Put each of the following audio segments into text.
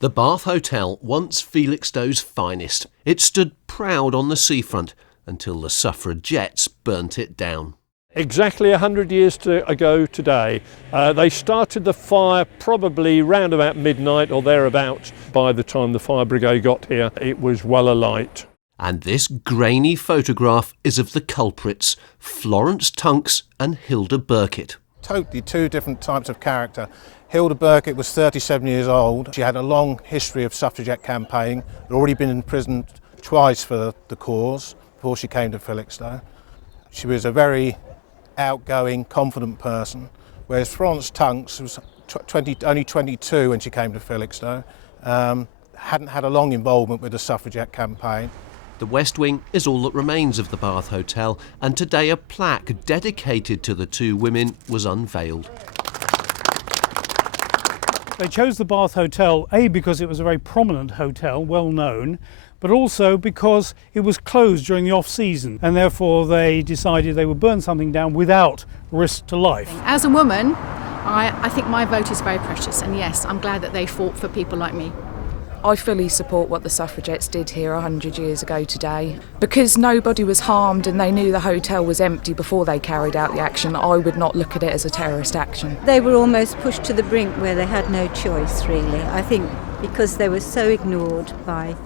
The Bath Hotel, once Felixstowe's finest. It stood proud on the seafront until the suffragettes burnt it down. Exactly 100 years ago today, they started the fire probably round about midnight or thereabouts. By the time the fire brigade got here, it was well alight. And this grainy photograph is of the culprits, Florence Tunks and Hilda Birkett. Totally two different types of character. Hilda Birkett was 37 years old. She had a long history of suffragette campaigning, had already been imprisoned twice for the cause before she came to Felixstowe. She was a very outgoing, confident person, whereas Florence Tunks was only 22 when she came to Felixstowe, hadn't had a long involvement with the suffragette campaign. The West Wing is all that remains of the Bath Hotel, and today a plaque dedicated to the two women was unveiled. They chose the Bath Hotel, A, because it was a very prominent hotel, well known, but also because it was closed during the off-season, and therefore they decided they would burn something down without risk to life. As a woman, I think my vote is very precious, and yes, I'm glad that they fought for people like me. I fully support what the suffragettes did here 100 years ago today. Because nobody was harmed and they knew the hotel was empty before they carried out the action, I would not look at it as a terrorist action. They were almost pushed to the brink where they had no choice, really. I think because they were so ignored by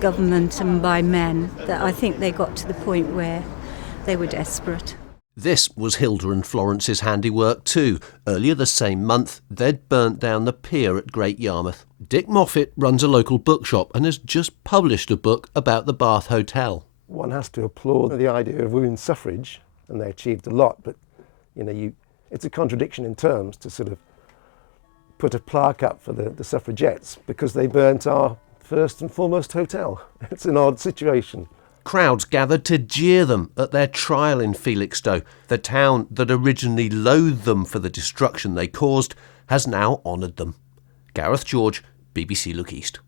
government and by men that I think they got to the point where they were desperate. This was Hilda and Florence's handiwork too. Earlier the same month, they'd burnt down the pier at Great Yarmouth. Dick Moffat runs a local bookshop and has just published a book about the Bath Hotel. One has to applaud the idea of women's suffrage, and they achieved a lot, but it's a contradiction in terms to sort of put a plaque up for the suffragettes because they burnt our first and foremost hotel. It's an odd situation. Crowds gathered to jeer them at their trial in Felixstowe. The town that originally loathed them for the destruction they caused has now honoured them. Gareth George, BBC Look East.